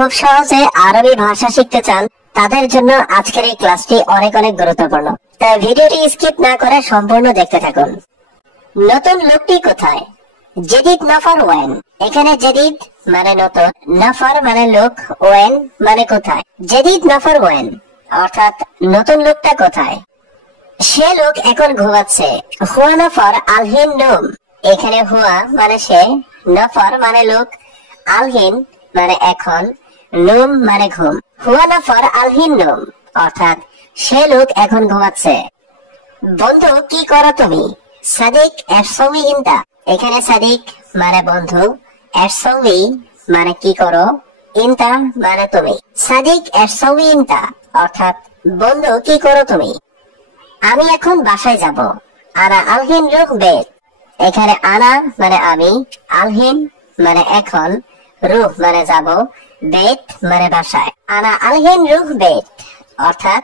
খুব সহজে আরবি ভাষা শিখতে চান তাদের জন্য আজকের এই ক্লাসটি অনেক অনেক গুরুত্বপূর্ণ। তাই ভিডিওটি স্কিপ না করে সম্পূর্ণ দেখতে থাকুন। নতুন লোকটি কোথায়? জেদিদ নফর ওয়েন। এখানে জেদিদ মানে নতুন, নফর মানে লোক, ওয়েন মানে কোথায়। জেদিদ নফর ওয়েন অর্থাৎ নতুন লোকটা কোথায়? সে লোক এখন ঘুমাচ্ছে। হুয়া নফর আলহিন নুম। এখানে হুয়া মানে সে, নফর মানে লোক, আলহিন মানে এখন, নুম মানে ঘুম। হুয়া নফর আলহিন নুম অর্থাৎ সে লোক এখন ঘুমাচ্ছে। বন্ধু কি করো তুমি? সাদিক এরসঙ্গি ইন্তা। এখানে সাদিক মানে বন্ধু, এরসঙ্গি মানে কি করো, ইন্তা মানে তুমি। সাদিক এরসঙ্গি ইন্তা অর্থাৎ বন্ধু কি করো তুমি? আমি এখন বাসায় যাব। আনা আলহিন রুহ বেত। এখানে আনা মানে আমি, আলহিন মানে এখন, রুহ মানে যাব, বেত মানে বাসায়। আনা আলহিন রুহ বেত অর্থাৎ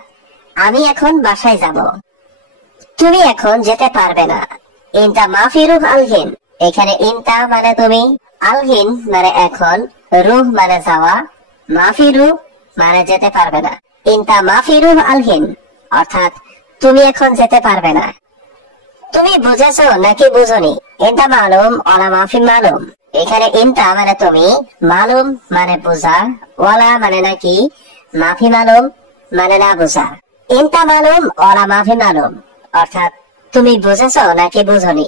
আমি এখন বাসায় যাব। তুমি এখন যেতে পারবে না। ইনতা মাফি রুহ আলহিন। এখানে ইনতা মানে তুমি, আলহিন মানে এখন, রুহ মানে যাওয়া, মাফি রুহ মানে যেতে পারবে না। ইনতা মাফি রুহ আলহিন অর্থাৎ তুমি এখন যেতে পারবে না। তুমি বুঝেছো নাকি বুঝনি? ইনতা মালুম ওয়ালা মাফি মালুম। এখানে ইনতা মানে তুমি, মালুম মানে বুঝা, ওয়ালা মানে নাকি, মাফি মালুম মানে না বুঝা। ইনতা মালুম ওয়ালা মাফি মালুম অর্থাৎ তুমি বুঝেছো নাকি বুঝনি।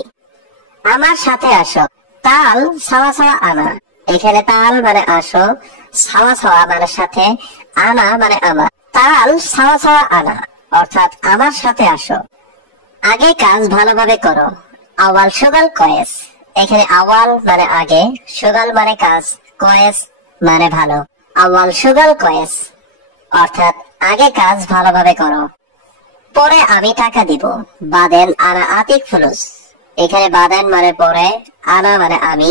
আমার সাথে আসো। তাল সাওয়া সাওয়া আনা। এখানে তাল মানে আসো, সাওয়া সাওয়া মানে সাথে, আনা মানে আমার। তাল সাওয়া সাওয়া আনা অর্থাৎ আমার সাথে আসো। আগে কাজ ভালোভাবে করো। আওয়াল সুগাল কয়েস। এখানে আওয়াল মানে আগে, সুগাল মানে কাজ, কয়েস মানে ভালো। আওয়াল সুগাল কয়েস অর্থাৎ আগে কাজ ভালোভাবে করো। পরে আমি টাকা দিব। বাদেন আনা আতিক ফুলুস। এখানে বাদেন মানে পরে, আনা মানে আমি,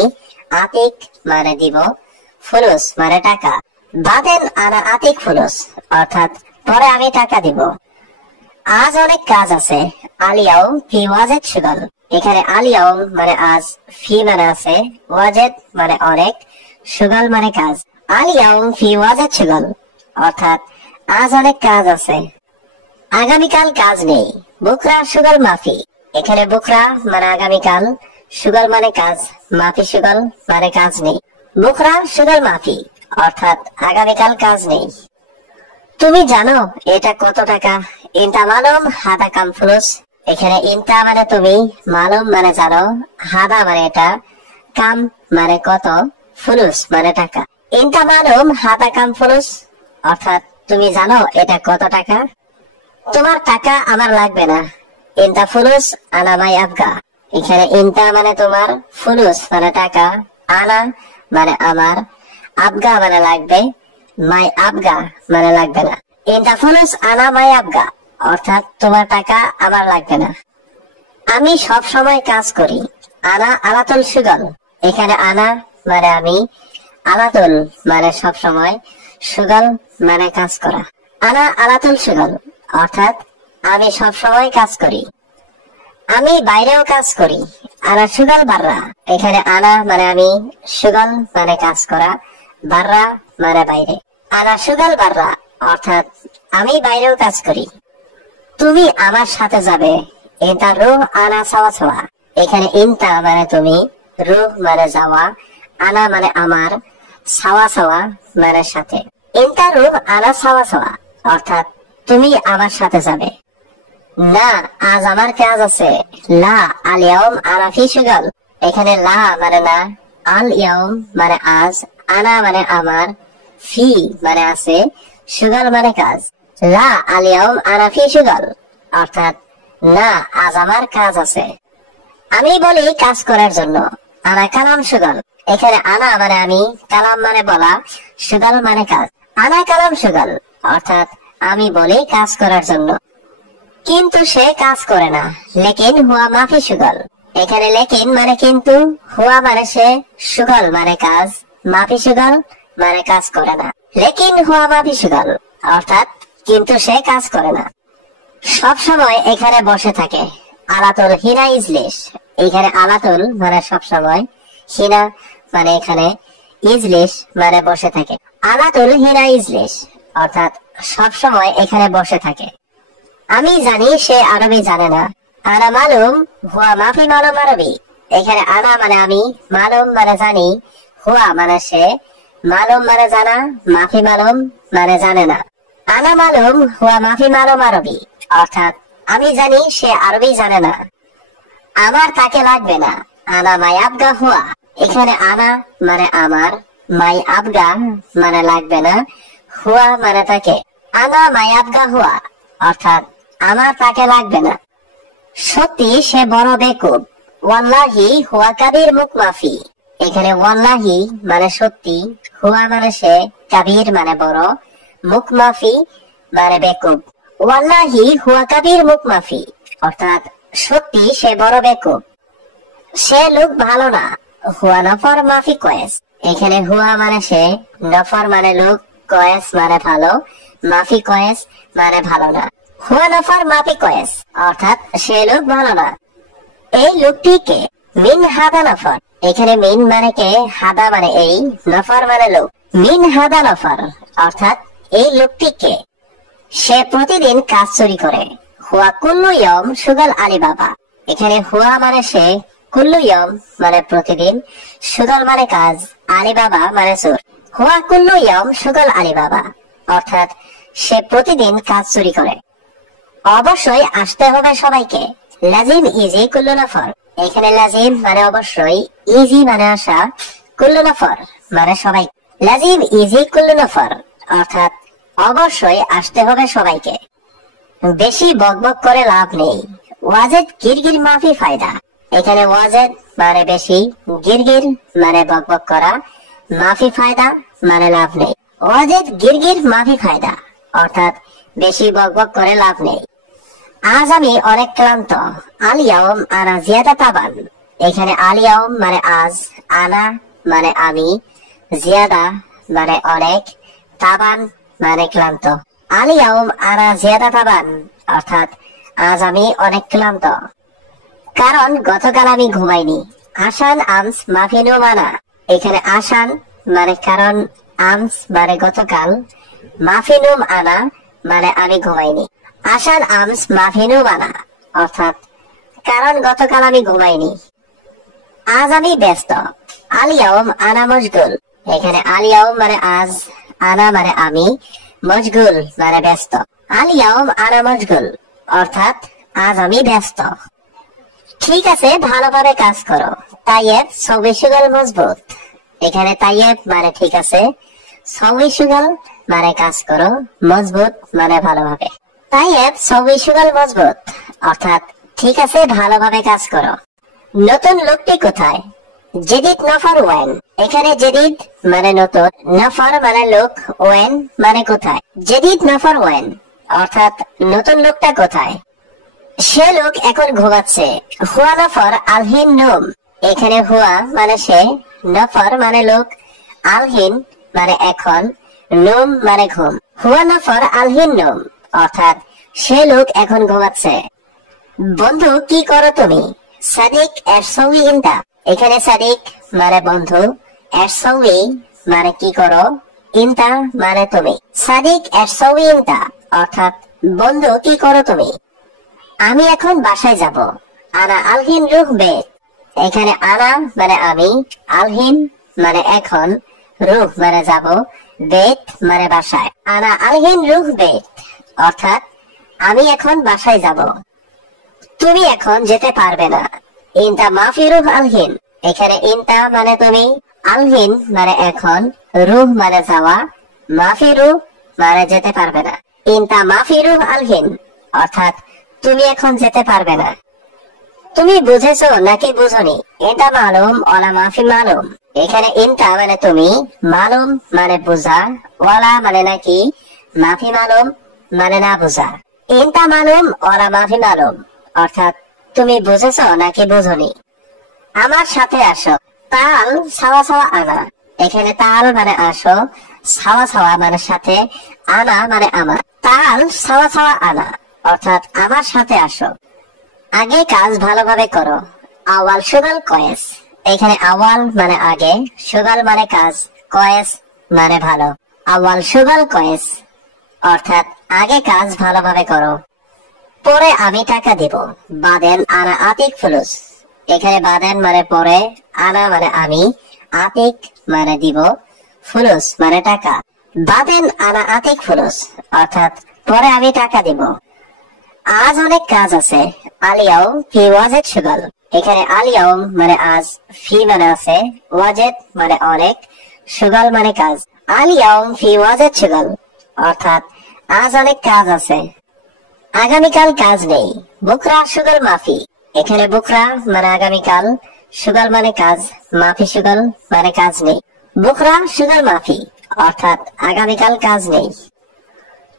আতিক মানে দিব, ফুলুস মানে টাকা। বাদেন আনা আতিক ফুলুস অর্থাৎ পরে আমি টাকা দিব। আজ অনেক কাজ আছে। আলিয়াও ফি ওয়াজেদ সুগল। এখানে আলিয়াও মানে আজ, ফি মানে আছে, ওয়াজেদ মানে অনেক, সুগল মানে কাজ। আলিয়াও ফি ওয়াজেদ সুগল অর্থাৎ আজ অনেক কাজ আছে। আগামীকাল কাজ নেই। বুকরা সুগল মাফি। এখানে বুকরা মানে আগামীকাল, সুগল মানে কাজ, মাফি সুগল মানে কাজ নেই। বুকরা সুগল মাফি অর্থাৎ আগামীকাল কাজ নেই। তুমি জানো এটা কত টাকা? ইনতা মালুম হাদা কাম ফুলুস। এখানে ইনতা মানে তুমি, মালুম মানে জানো, হাদা মানে এটা, কাম মানে কত, ফুলুস মানে টাকা। ইনতা মালুম হাদা কাম ফুলুস অর্থাৎ তুমি জানো এটা কত টাকা? তোমার টাকা আমার লাগবে না। ইনতা ফুলুস আনা মাই আবগা। এখানে ইনতা মানে তোমার, ফুলুস মানে টাকা, আনা মানে আমার, আবগা মানে লাগবে, মাই আবগা মানে লাগবে না। ইনতা ফুলুস আনা মাই আবগা অর্থাৎ তোমার টাকা আমার লাগবে না। আমি সব সময় কাজ করি। আনা আলাতুল সুগল। এখানে আনা মানে আমি, আলাতুল মানে সব সময়, সুগল মানে কাজ করা। আনা আলাতুল সুগল অর্থাৎ আমি সব সময় কাজ করি। আমি বাইরেও কাজ করি। আনা সুগল বাররা। এখানে আনা মানে আমি, সুগল মানে কাজ করা, বাররা মানে বাইরে। আনা সুগল বাররা অর্থাৎ আমি বাইরেও কাজ করি। তুমি আমার সাথে যাবে। ইনতা রুহ আনা সাওয়া সাওয়া। এখানে ইনতা মানে তুমি, রুহ মানে যাওয়া, আনা মানে আমার, সাওয়া সাওয়া মানে সাথে। ইনতা রুহ আনা সাওয়া সাওয়া অর্থাৎ তুমি আমার সাথে যাবে। না আজ আমার কাজ আছে। লা আল ইয়াউম আনা ফি সুগল। এখানে লা মানে না, আল ইয়াউম মানে আজ, আনা মানে আমার, ফি মানে আছে, সুগল মানে কাজ। লা আল ইয়াউম আনা ফি সুগল অর্থাৎ না আজ আমার কাজ আছে। আমি বলি কাজ করার জন্য। আনা কালাম সুগল। এখানে আনা মানে আমি, কালাম মানে বলা, সুগল মানে কাজ। আনা কালাম সুগল অর্থাৎ আমি বলি কাজ করার জন্য। কিন্তু সে কাজ করে না। লেকিন হুয়া মাফি সুগল। এখানে লেকিন মানে কিন্তু, হুয়া মানে সে, সুগল মানে কাজ, মাফি সুগল মানে কাজ করে না। লেকিন হুয়া মাফি সুগল অর্থাৎ কিন্তু সে কাজ করে না। সব সময় এখানে বসে থাকে। আলাতুল হিনা ইজলিস। এখানে আলাতুল মানে সব সময়, হিনা মানে এখানে, ইজলিশ মানে বসে থাকে। আলাতুল হিনা ইজলিশ অর্থাৎ সব সময় এখানে বসে থাকে। আমি জানি সে আরবি জানে না। আনা মালুম হুয়া মাফি মালুম আরবি। এখানে আনা মানে আমি, মালুম মানে জানি, হুয়া মানে সে, মালুম মানে জানা, মাফি মালুম মানে জানে না। আনা মালুম হুয়া মাফি মালুম আরবি অর্থাৎ আমি জানি সে আরবি জানে না। আমার তাকে লাগবে না। আনা মাই আবগা হুয়া। এখানে আনা মানে আমার, মাই আবগা মানে লাগবে না, হুয়া মানে তাকে। আনা মাই আবগা হুয়া অর্থাৎ আমার তাকে লাগবে না। সত্যি সে বড় বেকুব। ওয়াল্লাহি হুয়া কাবির মুখ মাফি। এখানে ওয়াল্লাহি মানে সত্যি, হুয়া মানে সে, কাবির মানে বড়, মুখ মাফি মানে বেকুব। ওয়াল্লাহি হুয়া কাবির মুখ মাফি অর্থাৎ সত্যি সে বড় বেকুব। সে লোক ভালো না। হুয়া নফর মাফি কয়েস। এখানে হুয়া মানে সে, নফর মানে লোক, কয়েস মানে ভালো, মাফি কয়েস মানে ভালো না। হুয়া নফর মাফি কয়েস অর্থাৎ সে লোক ভালো না। এই লোকটিকে মিন হাদা নফর। এখানে মিন মানে কে, হাদা মানে এই, নফর মানে লোক। মিন হাদা নফর অর্থাৎ এই লোকটিকে। সে প্রতিদিন কাজ চুরি করে। হুয়া কুল্লু ইয়ম সুগাল আলী বাবা। এখানে হুয়া মানে সে, কুল্লু ইয়ম মানে প্রতিদিন, সুগাল মানে কাজ, আলী বাবা মানে চোর। হুয়া কুল্লু ইয়ম সুগাল আলী বাবা অর্থাৎ সে প্রতিদিন কাজ চুরি করে। অবশ্যই আসতে হবে সবাইকে। লাজিম ইজি কুল্লু নফর। এখানে লাজিম মানে অবশ্যই, ইজি মানে আসা, কুল্লু নফর মানে সবাই। লাজিম ইজি কুল্লু নফর অর্থাৎ অবশ্যই আসতে হবে সবাইকে। বেশি বকবক করে লাভ নেই। ওয়াজেদ গিরগির মাফি ফায়দা। এখানে ওয়াজেদ মানে বেশি, গিরগির মানে বকবক করা, মাফি ফায়দা মানে লাভ নেই। ওয়াজেদ গিরগির মাফি ফায়দা অর্থাৎ বেশি বকবক করে লাভ নেই। আজ আমি অনেক ক্লান্ত। আল ইয়াউম আনা জিয়াদা তাবান। এখানে আল ইয়াউম মানে আজ, আনা মানে আমি, জিয়াদা মানে অনেক, তাবান মানে ক্লান্ত। আল ইয়াউম আনা জিয়াদা তাবান অর্থাৎ আজ আমি অনেক ক্লান্ত, কারণ গতকাল আমি ঘুমাইনি। আসান আমস মাফিনু মানা। এখানে আসান মানে কারণ, আমস মানে গতকাল, মাফিনুম আনা মানে আমি ঘুমাইনি। আসান আমস মাফিনু মানা অর্থাৎ কারণ গতকাল আমি ঘুমাইনি। আজ আমি ব্যস্ত। আল ইয়াউম আনা মশগুল। এখানে আল ইয়াউম মানে আজ, আনা মানে আমি, মশগুল মানে ব্যস্ত। আল ইয়াউম আনা মশগুল অর্থাৎ আজ আমি ব্যস্ত। ঠিক আছে, ভালোভাবে কাজ করো। তাইয়েব সবই সুগাল মজবুত। এখানে তাইয়েব মানে ঠিক আছে, সবই সুগাল মানে কাজ করো, মজবুত মানে ভালোভাবে। তাইয়েব সবই সুগাল মজবুত অর্থাৎ ঠিক আছে, ভালোভাবে কাজ করো। নতুন লোকটি কোথায়? জেদিদ নফর ওয়েন। এখানে জেদিদ মানে নতুন, নফর মানে লোক, ওয়েন মানে কোথায়। জেদিদ নফর ওয়েন অর্থাৎ নতুন লোকটা কোথায়? সে লোক এখন ঘুমাচ্ছে। হুয়া নফর আলহিন নুম। এখানে হুয়া মানে সে, নফর মানে লোক, আলহিন মানে এখন, নুম মানে ঘুম। হুয়া নফর আলহিন নুম অর্থাৎ সে লোক এখন ঘুমাচ্ছে। বন্ধু কি করো তুমি? সাদিক এরসৌই ইনতা। এখানে সাদিক মানে বন্ধু, এরসৌই মানে কি করো, ইনতা মানে তুমি। সাদিক এরসৌই ইনতা অর্থাৎ বন্ধু কি করো তুমি? আমি এখন বাসায় যাব। আনা আলহিন রুহ বেত। এখানে আনা মানে আমি, আলহিন মানে এখন, রুহ মানে যাব, বেত মানে বাসায়। আনা আলহিন রুহ বেত অর্থাৎ আমি এখন বাসায় যাব। তুমি এখন যেতে পারবে না। ইনতা মাফি রুহ আলহিন। এখানে ইনতা মানে তুমি, আলহিন মানে এখন, রুহ মানে যাওয়া, মাফি রুহ মানে যেতে পারবে না। ইনতা মাফি রুহ আলহিন অর্থাৎ তুমি এখন যেতে পারবে না। তুমি বুঝেছো নাকি বুঝনি? এটা মালুম ওলা মাফি মালুম। এখানে ইনতা মানে তুমি, মালুম মানে বুঝা, ওলা মানে নাকি, মাফি মালুম মানে না বুঝা। ইনতা মালুম ওলা মাফি মালুম অর্থাৎ তুমি বুঝেছো নাকি বুঝনি। আমার সাথে আসো। তাল সাওয়া সাওয়া আনা। এখানে তাল মানে আসো, সাওয়া সাওয়া মানে সাথে, আনা মানে আমার। তাল সাওয়া সাওয়া আনা অর্থাৎ আমার সাথে আসো। আগে কাজ ভালোভাবে করো। আওয়াল সুগাল কয়েস। এখানে আওয়াল মানে আগে, শুগাল মানে কাজ, কয়েস মানে ভালো। আওয়াল শুগাল কয়েস অর্থাৎ আগে কাজ ভালোভাবে করো। পরে আমি টাকা দিব। বাদেন আনা আতিক ফুলুস। এখানে বাদেন মানে পরে, আনা মানে আমি, আতিক মানে দিব, ফুলুস মানে টাকা। বাদেন আনা আতিক ফুলুস অর্থাৎ পরে আমি টাকা দিব। আজ অনেক কাজ আছে। আলিয়াও ফি ওয়াজেদ শুগাল। এখানে আলিয়াউম মানে আজ, ফি মানে আছে, ওয়াজেদ মানে অনেক, শুগাল মানে কাজ। আলিয়াউম ফি ওয়াজেদ শুগাল অর্থাৎ আজ অনেক কাজ আছে। আগামীকাল কাজ নেই। বুকরা শুগাল মাফি। এখানে বুকরা মানে আগামীকাল, শুগাল মানে কাজ, মাফি শুগাল মানে কাজ নেই। বুকরা শুগাল মাফি অর্থাৎ আগামীকাল কাজ নেই।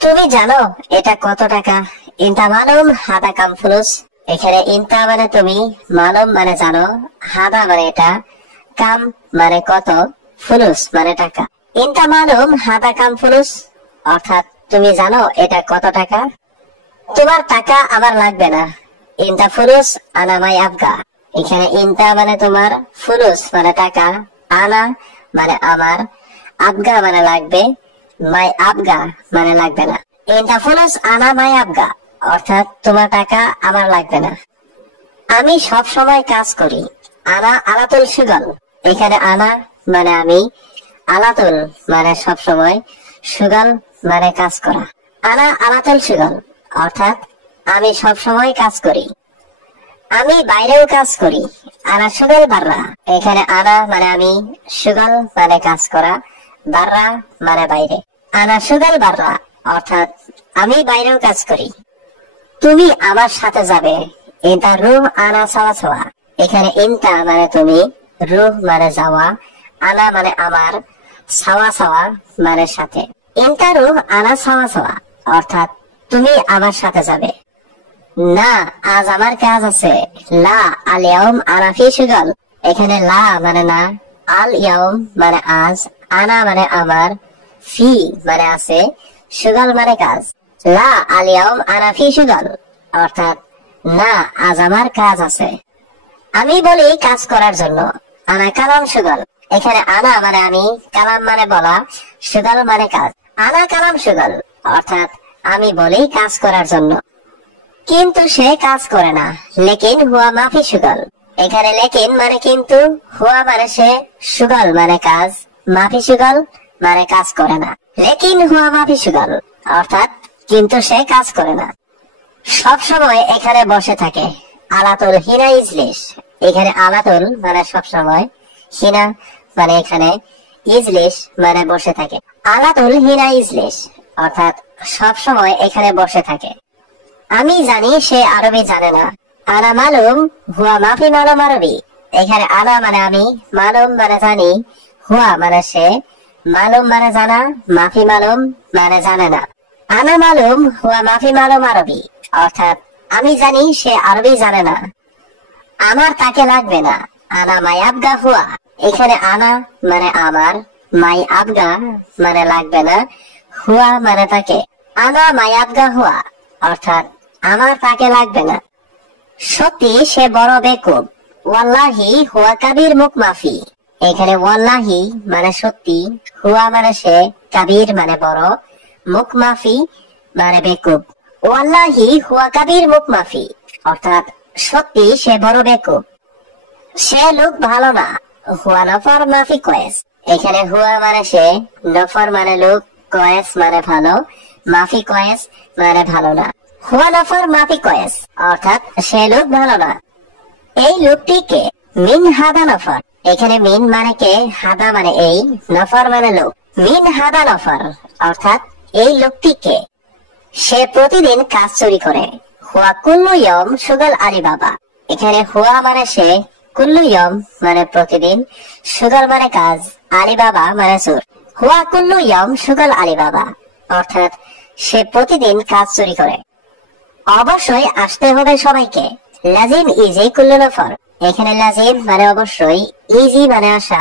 তুমি জানো এটা কত টাকা? ইনতা মালুম হাদা কাম ফুলুস। এখানে ইনতা মানে তুমি, মালুম মানে জানো, হাদা মানে এটা, কাম মানে কত, ফুলুস মানে টাকা। ইনতা মালুম হাদা কাম ফুলুস অর্থাৎ তুমি জানো এটা কত টাকা? তোমার টাকা আমার লাগবে না। ইনতা ফুলুস আনা মাই আবগা। এখানে ইনতা মানে তোমার, ফুলুস মানে টাকা, আনা মানে আমার, আবগা মানে লাগবে, মাই আবগা মানে লাগবে না। ইনতা ফুলুস আনা মাই আবগা অর্থাৎ তোমার টাকা আমার লাগবে না। আমি সব সময় কাজ করি। আনা আলাতুল শুগাল। এখানে আনা মানে আমি, আলাতুল মানে সব সময়, শুগাল মানে কাজ করা। আনা আলাতুল শুগাল অর্থাৎ আমি সব সময় কাজ করি। আমি বাইরেও কাজ করি। আনা শুগাল বাররা। এখানে আনা মানে আমি, শুগাল মানে কাজ করা, বাররা মানে বাইরে। আনা শুগাল বাররা অর্থাৎ আমি বাইরেও কাজ করি। তুমি আমার সাথে যাবে। ইনতা রুহ আনা সাওয়া সাওয়া। এখানে ইনতা মানে তুমি, রুহ মানে যাওয়া, আনা মানে আমার, সাওয়া সাওয়া মানে সাথে। ইনতা রুহ আনা সাওয়া সাওয়া অর্থাৎ তুমি আমার সাথে যাবে। না, আজ আমার কাজ আছে। লা আল ইয়াউম আনা ফি শুগাল। এখানে লা মানে না, আল ইয়াউম মানে আজ, আনা মানে আমার, ফি মানে আছে, শুগাল মানে কাজ। লা আল ইয়াউম আনা ফি শুগাল অর্থাৎ না, আজ আমার কাজ আছে। আমি বলি কাজ করার জন্য। আনা কালাম শুগাল। এখানে আনা মানে আমি, কালাম মানে বলা, শুগাল মানে কাজ। আনা কালাম শুগাল অর্থাৎ আমি বলি কাজ করার জন্য। কিন্তু সে কাজ করে না। লেকিন হুয়া মাফি শুগাল। এখানে লেকিন মানে কিন্তু, হুয়া মানে সে, শুগাল মানে কাজ, মাফি শুগাল মানে কাজ করে না। লেকিন হুয়া মাফি শুগাল অর্থাৎ কিন্তু সে কাজ করে না। সব সময় এখানে বসে থাকে। আলাতুল হিনা ইজলিস। এখানে আলাতুল মানে সব সময়, হিনা মানে এখানে, ইজলিস মানে বসে থাকে। আলাতুল হিনা ইজলিস অর্থাৎ সব সময় এখানে বসে থাকে। আমি জানি সে আরবি জানে না। আনা মালুম হুয়া মাফি মালুম আরবি। এখানে আনা মানে আমি, মালুম মানে জানি, হুয়া মানে সে, মালুম মানে জানা, মাফি মালুম মানে জানে না। আনা মালুম হুয়া মাফি মালুম আরবি অর্থাৎ আমি জানি সে আরবি জানে না। আমার তাকে লাগবে না। আনা মাই আবগা হুয়া। এখানে আনা মানে আমার, মাই আবগা মানে লাগবে না, হুয়া মানে তাকে। আনা মাই আবগা হুয়া অর্থাৎ আমার তাকে লাগবে না। সত্যি সে বড় বেকুব। ওয়াল্লাহি হুয়া কাবির মুখ মাফি। এখানে ওয়াল্লাহি মানে সত্যি, হুয়া মানে সে, কাবির মানে বড়, মুখ মাফি মানে বেকুব। ওয়াল্লাহি হুয়া কাবির মুখ মাফি অর্থাৎ সত্যি সে বড় বেকুব। সে লোক ভালো না। হুয়া নফর মাফি কয়েস। এখানে হুয়া মানে সে, নফর মানে লোক, কয়েস মানে ভালো, মাফি কয়েস মানে ভালো না। হুয়া নফর মাফি কয়েস অর্থাৎ সে লোক ভালো না। এই লোকটিকে মিন হাদা নফর। এখানে মিন মানে কে, হাদা মানে এই, নফর মানে লোক। মিন হাদা নফর অর্থাৎ এই লোকটিকে। সে প্রতিদিন কাজ চুরি করে। হুয়া কুল্লু ইয়ম শুগাল আলী বাবা। এখানে হুয়া মানে সে, কুল্লু ইয়ম মানে প্রতিদিন, শুগাল মানে কাজ, আলী বাবা মানে চোর। হুয়া কুল্লু ইয়ম শুগাল আলী বাবা অর্থাৎ সে প্রতিদিন কাজ চুরি করে। অবশ্যই আসতে হবে সবাইকে। লাজিম ইজি কুল্লু নফর। এখানে লাজিম মানে অবশ্যই, ইজি মানে আসা,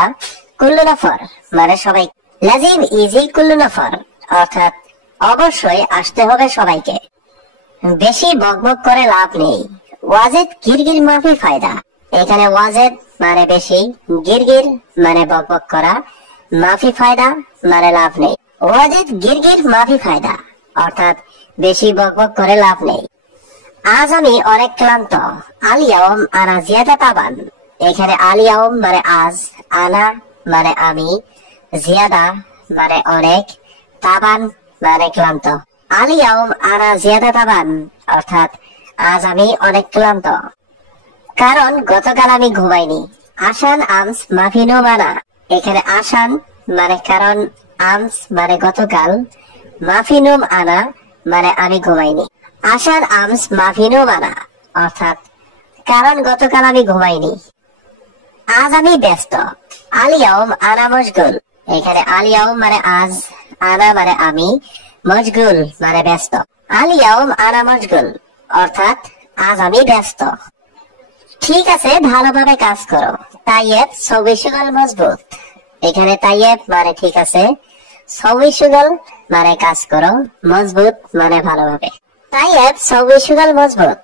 কুল্লু নফর মানে সবাই। লাজিম ইজি কুল্লু নফর অর্থাৎ অবশ্যই আসতে হবে সবাইকে। বেশি বকবক করে লাভ নেই। ওয়াজেদ গিরগির মাফি ফায়দা। এখানে ওয়াজেদ মানে বেশি, গিরগির মানে বকবক করা, মাফি ফায়দা মানে লাভ নেই। ওয়াজিদ গিরগির মাফি ফায়দা, অর্থাৎ বেশি বকবক করে লাভ নেই। আজ আমি অনেক ক্লান্ত। আল ইয়াউম আনা জিয়াদা তাবান। এখানে আল ইয়াউম মানে আজ, আনা মানে আমি, জিয়াদা মানে অনেক, তাবান মানে ক্লান্ত। আল ইয়াউম আনা জিয়াদা তাবান, অর্থাৎ আজ আমি অনেক ক্লান্ত, কারণ গতকাল আমি ঘুমাইনি। আসান আমস মাফিনো মানা। এখানে আসান মানে কারণ, আমস মানে গতকাল, মাফিনুম আনা মানে আমি ঘুমাইনি। আসান আমস মাফিনুম আনা, অর্থাৎ কারণ গতকাল আমি ঘুমাইনি। আজ আমি ব্যস্ত। আল ইয়াউম আনা মশগুল। এখানে আল ইয়াউম মানে আজ, আনা মানে আমি, মশগুল মানে ব্যস্ত। আল ইয়াউম আনা মশগুল, অর্থাৎ আজ আমি ব্যস্ত। ঠিক আছে, ভালোভাবে কাজ করো। তাইয়েব সবই সুগল মজবুত। এখানে তাইয়েব মানে ঠিক আছে, সবই সুগল মানে কাজ করো, মজবুত মানে ভালোভাবে। তাইয়েব সবই সুগল মজবুত।